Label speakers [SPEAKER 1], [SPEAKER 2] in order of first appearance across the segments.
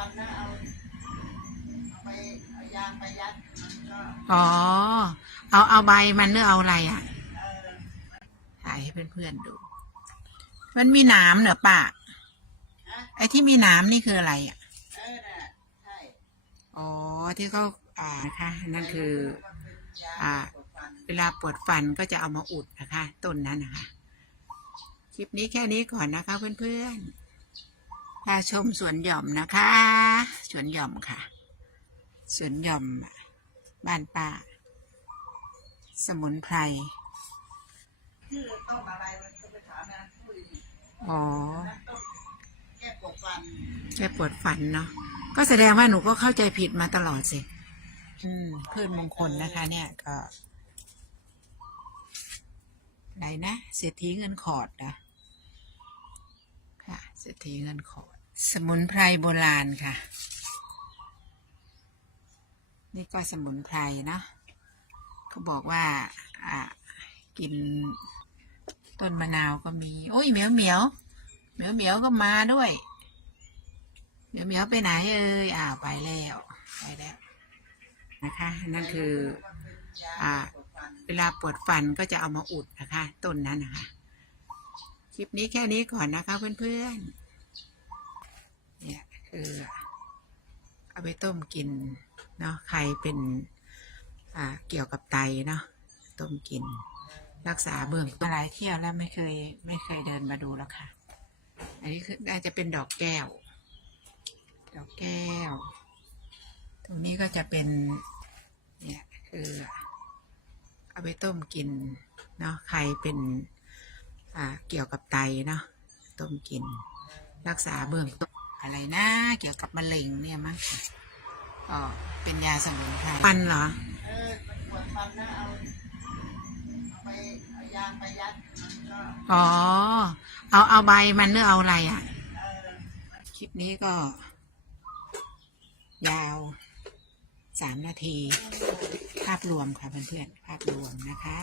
[SPEAKER 1] ฟันนะเอาเอาไปเอายางไปยัดมันก็
[SPEAKER 2] อ๋อ เอาเอาใบมันหรือเอาอะไรอะ
[SPEAKER 1] เออ
[SPEAKER 2] ถ่ายให้เพื่อนๆดู มันมีหนามเหรอป้า
[SPEAKER 1] ฮะ
[SPEAKER 2] ไอ้ที่มีหนามนี่คืออะไรอะ
[SPEAKER 1] เออน่ะใช่
[SPEAKER 2] อ๋อ ที่เขาอ่านะคะ นั่นคือ
[SPEAKER 1] มันเป็นยา
[SPEAKER 2] อ่า
[SPEAKER 1] ปวดฟัน
[SPEAKER 2] เวลาปวดฟันก็จะเอามาอุดนะคะ ต้นนั้นนะคะ คลิปนี้แค่นี้ก่อนนะคะเพื่อนๆพาชมสวนหย่อมนะคะ สวนหย่อมค่ะ สวนหย่อมบ้านป้า สมุนไพร
[SPEAKER 1] ชื่อต้นอะไรมันก็ไปถามนะคุยนี่
[SPEAKER 2] อ๋อ
[SPEAKER 1] แก้ปวดฟัน
[SPEAKER 2] แค่ปวดฟันเนาะก็แสดงว่าหนูก็เข้าใจผิดมาตลอดสิ อืมพืชมงคลนะคะ เนี่ยก็ไหนนะเศรษฐีเงินขอดนะค่ะเศรษฐีเงินขอด สมุนไพรโบราณค่ะ นี่ก็สมุนไพรเนาะเขาบอกว่าอ่ากินต้นมะนาวก็มี โอ้ยเหมียวเหมียวเหมียวเหมียวก็มาด้วยเหมียวเหมียวไปไหนเอ่ยอ้าวไปแล้วไปแล้วนะคะ นั่นคือ
[SPEAKER 1] เป็นยา
[SPEAKER 2] อ่า
[SPEAKER 1] ปวดฟัน
[SPEAKER 2] เวลาปวดฟันก็จะเอามาอุดนะคะ ต้นนั้นนะคะ คลิปนี้แค่นี้ก่อนนะคะเพื่อนๆ เนี่ยคือ เอาไปต้มกินเนาะใครเป็นอ่าเกี่ยวกับไตเนาะต้มกิน รักษาเบื้องต้นหลายเที่ยวแล้วไม่เคย ไม่เคยเดินมาดูแล้วค่ะ อันนี้คือน่าจะเป็นดอกแก้ว ดอกแก้ว ตรงนี้ก็จะเป็นเนี่ยคือเอาไปต้มกินเนาะใครเป็นอ่าเกี่ยวกับไตเนาะต้มกิน รักษาเบื้องต้น อะไรนะเกี่ยวกับมะเร็งเนี่ยมั้งอ๋อเป็นยาสมุนไพรฟันเหรอ
[SPEAKER 1] เออมันปวดฟันนะเอาเอาไปเอายางไปยัดมันก็
[SPEAKER 2] อ๋อเอาเอาใบมันหรือเอาอะไรอะ
[SPEAKER 1] เออ
[SPEAKER 2] คลิปนี้ก็ ยาวสามนาที ภาพรวมค่ะเพื่อนๆภาพรวมนะคะ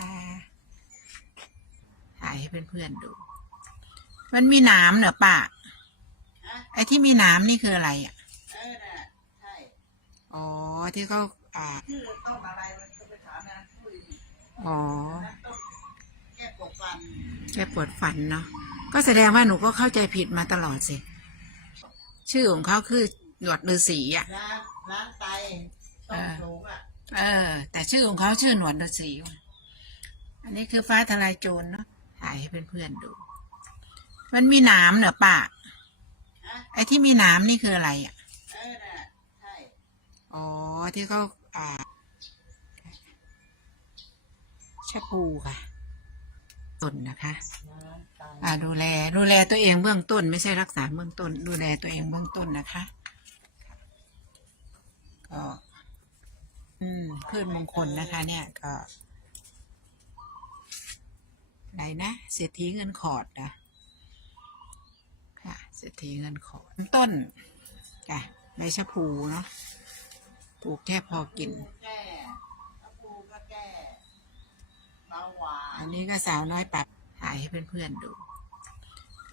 [SPEAKER 2] ถ่ายให้เพื่อนๆดู มันมีหนามเหรอป้า
[SPEAKER 1] ฮะ
[SPEAKER 2] ไอ้ที่มีหนามนี่คืออะไรอะ
[SPEAKER 1] เออน่ะใช่
[SPEAKER 2] อ๋อ ที่เขาอ่า
[SPEAKER 1] ชื่อต้นอะไรมันก็ไปถามนะคุยนี่
[SPEAKER 2] อ๋อ
[SPEAKER 1] นั่นต้นแก้ปวดฟัน
[SPEAKER 2] แค่ปวดฟันเนาะ ก็แสดงว่าหนูก็เข้าใจผิดมาตลอดสิ ชื่อของเขาคือหนวดฤาษีอะ
[SPEAKER 1] ล้างล้างไตต้มสูงอะ
[SPEAKER 2] เออ แต่ชื่อของเขาชื่อหนวดฤาษีว่ะอันนี้คือฟ้าทลายโจรเนาะถ่ายให้เพื่อนๆดู มันมีหนามเหรอป้า
[SPEAKER 1] ฮะ
[SPEAKER 2] ไอ้ที่มีนามนี่คืออะไรอะ
[SPEAKER 1] เออใช่
[SPEAKER 2] อ๋อที่เขาอ่าชะพูค่ะ ต้นนะคะ อ่าดูแล ดูแลตัวเองเบื้องต้น ไม่ใช่รักษาเบื้องต้น ดูแลตัวเองเบื้องต้นนะคะ ก็ อืมพืชมงคลนะคะ เนี่ยก็ไหนนะเศรษฐีเงินขอดนะ เศรษฐีเงินขอดต้นจ้ะใบชะพูเนาะปลูกแค่พอกิน
[SPEAKER 1] แก้ตะปูก็แก้เบาหวา
[SPEAKER 2] อั
[SPEAKER 1] น
[SPEAKER 2] นนี้ก็สาวน้อยปัดถ่ายให้เพื่อนๆดู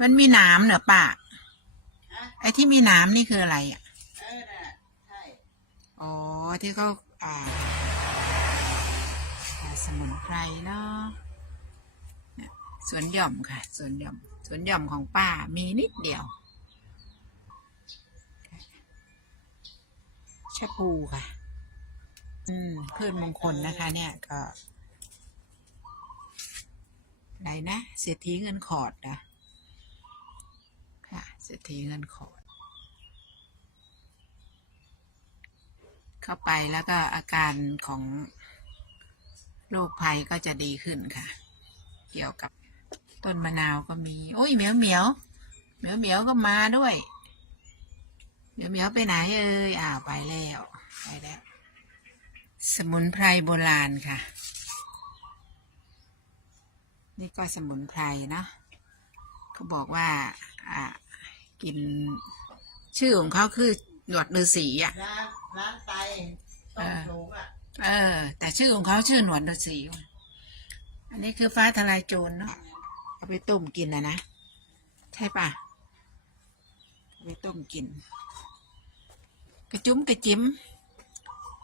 [SPEAKER 2] มันมีหนามเหรอป้า
[SPEAKER 1] ฮะ
[SPEAKER 2] ไอ้ที่มีหนามนี่คืออะไรอะ
[SPEAKER 1] เออน่ะใช่
[SPEAKER 2] อ๋อที่เขาอ่าอ่า สมุนไพรเนาะเนี่ยสวนหย่อมค่ะสวนหย่อม สวนหย่อมของป้ามีนิดเดียวชะพูค่ะ อืมพืชมงคลนะคะ เนี่ยก็ไหนนะเศรษฐีเงินขอดนะค่ะเศรษฐีเงินขอด เข้าไปแล้วก็อาการของโรคภัยก็จะดีขึ้นค่ะ เกี่ยวกับ ต้นมะนาวก็มีโอ้ยเหมียวเหมียวเหมียวเหมียวก็มาด้วยเหมียวเหมียวไปไหนเอ่ยอ้าวไปแล้วไปแล้ว สมุนไพรโบราณค่ะ นี่ก็สมุนไพรเนาะเขาบอกว่า อ่า กิน ชื่อของเขาคือหนวดฤาษีอะ
[SPEAKER 1] ล้างล้างไตต้มสูงอะ
[SPEAKER 2] เออ แต่ชื่อของเขาชื่อหนวดฤาษีอันนี้คือฟ้าทลายโจรเนาะ เอาไปต้มกินนะนะ ใช่ปะเอาไปต้มกิน กระจุ้มกระจิ้ม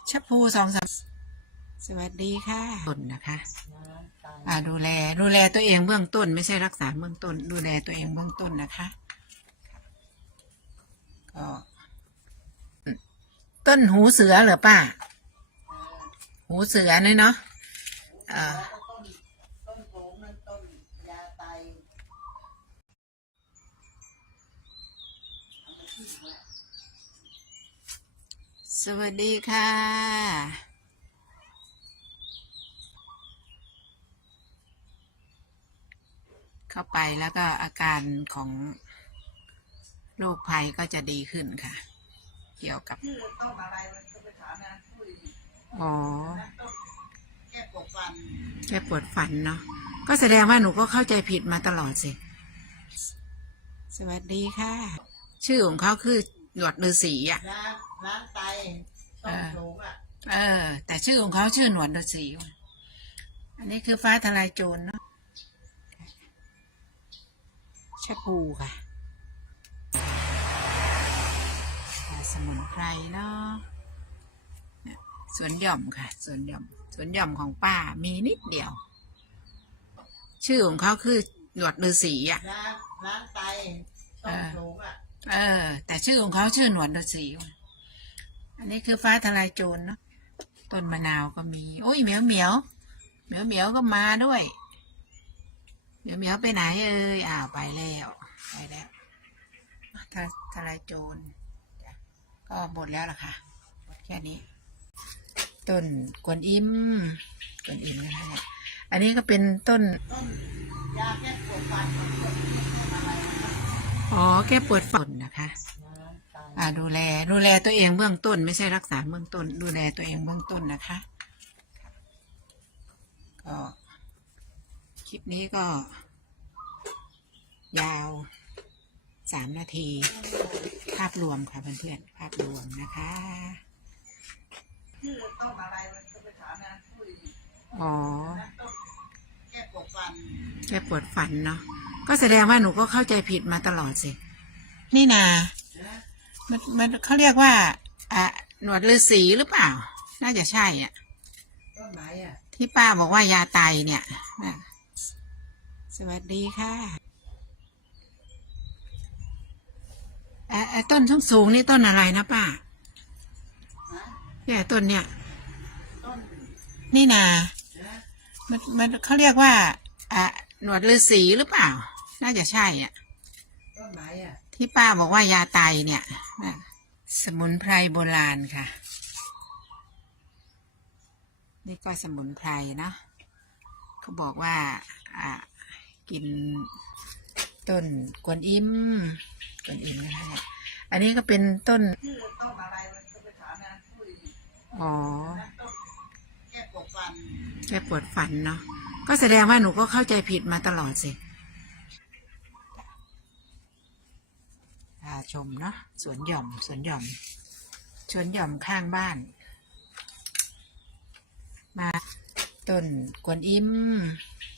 [SPEAKER 2] ชัพูสองสามสวัสดีค่ะต้นนะคะอ่าดูแลดูแลตัวเองเบื้องต้น ไม่ใช่รักษาเบื้องต้น ดูแลตัวเองเบื้องต้นนะคะ ก็ ต้นหูเสือเหรอป้า หูเสือเนี่ยเนาะอ่อ
[SPEAKER 1] แล้วก็ต้นต้นโขงนั่นต้นยาไตเอาไปทิ้งไว้
[SPEAKER 2] สวัสดีค่ะ เข้าไปแล้วก็อาการของโรคภัยก็จะดีขึ้นค่ะ เกี่ยวกับ
[SPEAKER 1] อต้นอะไรมันก็ไปถามนะคุย
[SPEAKER 2] อ๋อ
[SPEAKER 1] นั่นต้นแก้ปวดฟัน
[SPEAKER 2] แกปวดฟันเนาะก็แสดงว่าหนูก็เข้าใจผิดมาตลอดสิ สวัสดีค่ะ ชื่อของเขาคือ หนวดฤาษีอะ
[SPEAKER 1] ล้างล้างไตต้นโขงอะ
[SPEAKER 2] เออ แต่ชื่อของเขาชื่อหนวดฤาษีว่ะอันนี้คือฟ้าทลายโจรเนาะชะพูค่ะยาสมุนไพรเนาะเนี่ยสวนหย่อมค่ะ สวนหย่อม สวนหย่อมของป้ามีนิดเดียว ชื่อของเขาคือหนวดฤาษีอะ
[SPEAKER 1] ล้างล้างไตต้นโขงอะ
[SPEAKER 2] เออ แต่ชื่อของเขาชื่อหนวดฤาษีว่ะอันนี้คือฟ้าทลายโจรเนาะต้นมะนาวก็มี โอ้ยเหมียวเหมียวเหมียวเหมียวก็มาด้วยเหมียวเหมียวไปไหนเอ่ยอ้าวไปแล้วไปแล้วทะทลายโจรก็หมดแล้วล่ะค่ะหมดแค่นี้ ต้นกวนอิมกวนอิมนะคะเนี่ยอันนี้ก็เป็นต้น
[SPEAKER 1] ต้นยาแก้ปวดฟัน อ๋อ
[SPEAKER 2] แก้ปวดฝนนะคะ อ่าดูแล ดูแลตัวเองเบื้องต้น ไม่ใช่รักษาเบื้องต้น ดูแลตัวเองเบื้องต้นนะคะ ก็คลิปนี้ก็ ยาวสามนาที ภาพรวมค่ะเพื่อนๆภาพรวมนะคะ
[SPEAKER 1] อต้นอ แก้ปวดฟัน
[SPEAKER 2] แกปวดฝันเนาะก็แสดงว่าหนูก็เข้าใจผิดมาตลอดสินี่นา
[SPEAKER 1] นะ
[SPEAKER 2] มันมันเขาเรียกว่าอะหนวดฤาษีหรือเปล่า น่าจะใช่อะ
[SPEAKER 1] ต้นไหนอะ
[SPEAKER 2] ที่ป้าบอกว่ายาไตเนี่ยน่ะสวัสดีค่ะเอ่อเอ่อต้นสูงๆนี่ต้นอะไรนะป้า
[SPEAKER 1] ฮะ
[SPEAKER 2] เนี่ยต้นเนี่ย
[SPEAKER 1] ต้น
[SPEAKER 2] นี่นา
[SPEAKER 1] นะ
[SPEAKER 2] มันมันเขาเรียกว่าอะหนวดฤาษีหรือเปล่า น่าจะใช่อะ
[SPEAKER 1] ต้นไหนอะ
[SPEAKER 2] ที่ป้าบอกว่ายาไตเนี่ยน่ะสมุนไพรโบราณค่ะ นี่ก็สมุนไพรเนอะเขาบอกว่า อ่ากินต้นกวนอิมกวนอิมนะคะเนี่ยอันนี้ก็เป็นต้น
[SPEAKER 1] ชื่อต้นอะไรมันก็ไปถามนะคุย
[SPEAKER 2] อ๋อ
[SPEAKER 1] นั่นต้นแก้ปวด ฟัน
[SPEAKER 2] แกปวดฝันเนาะก็แสดงว่าหนูก็เข้าใจผิดมาตลอดสิพาชมเนาะสวนหย่อมสวนหย่อมสวนหย่อมข้างบ้าน มาต้นกวนอิม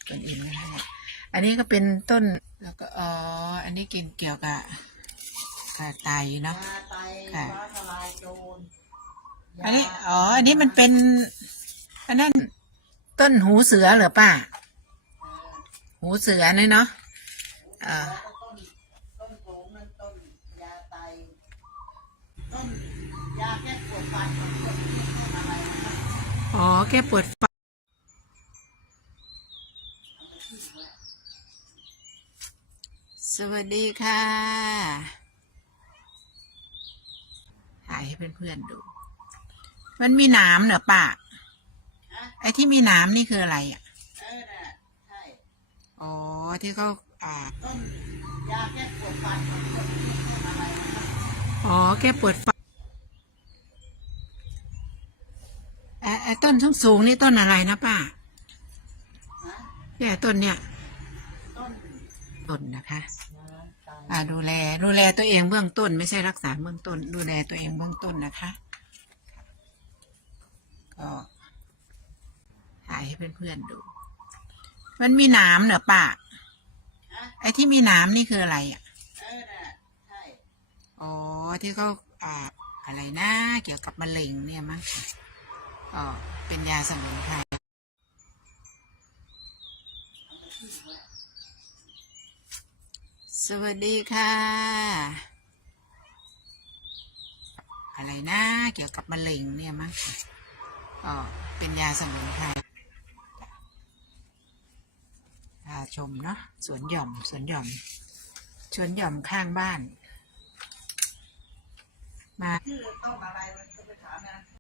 [SPEAKER 2] กวนอิมนะคะเนี่ยอันนี้ก็เป็นต้นแล้วก็อ๋ออันนี้กินเกี่ยวกับกับไตเนาะ
[SPEAKER 1] ยาไต
[SPEAKER 2] ค่ะ
[SPEAKER 1] ฟ้าทลายโจร
[SPEAKER 2] อันนี้ อ๋อ อันนี้มันเป็น อันนั้นต้นหูเสือเหรอป้า หูเสือเนี่ยเนาะอ่า
[SPEAKER 1] ต้นโขงนั่นต้นยาไตต้นยาแก้ปวดฟันต้นอะไรนะ
[SPEAKER 2] อ๋อ แกปวดฟันสวัสดีค่ะถ่ายให้เพื่อนๆดู มันมีนามเหรอป้า
[SPEAKER 1] ฮะ
[SPEAKER 2] ไอ้ที่มีหนามนี่คืออะไรอะ
[SPEAKER 1] เออน่ะใช่
[SPEAKER 2] อ๋อที่เขาอ่า
[SPEAKER 1] ต้นยาแก้ปวดฟันของต้นต้นอะไรนะ
[SPEAKER 2] อ๋อ แกปวดฟันเอ่อเอ่อต้นสูงๆนี่ต้นอะไรนะป้า
[SPEAKER 1] ฮะ
[SPEAKER 2] เนี่ยต้นเนี่ย
[SPEAKER 1] ต้น
[SPEAKER 2] ต้นนะคะ
[SPEAKER 1] น้ำตาล
[SPEAKER 2] อ่าดูแล ดูแลตัวเองเบื้องต้น ไม่ใช่รักษาเบื้องต้น ดูแลตัวเองเบื้องต้นนะคะ ก็ถ่ายให้เพื่อนๆดู มันมีหนามเหรอป้า
[SPEAKER 1] ฮะ
[SPEAKER 2] ไอ้ที่มีหนามนี่คืออะไรอะ
[SPEAKER 1] เออน่ะใช่
[SPEAKER 2] อ๋อที่เขาอ่า
[SPEAKER 1] ต
[SPEAKER 2] อะไรนะเกี่ยวกับมะเร็งเนี่ยมั้งค่ะก็เป็นยาสมุนไพรสวัสดีค่ะ อะไรนะเกี่ยวกับมะเร็งเนี่ยมั้งค่ะก็เป็นยาสมุนไพรพา ชมเนาะสวนหย่อมสวนหย่อมสวนหย่อมข้างบ้าน มา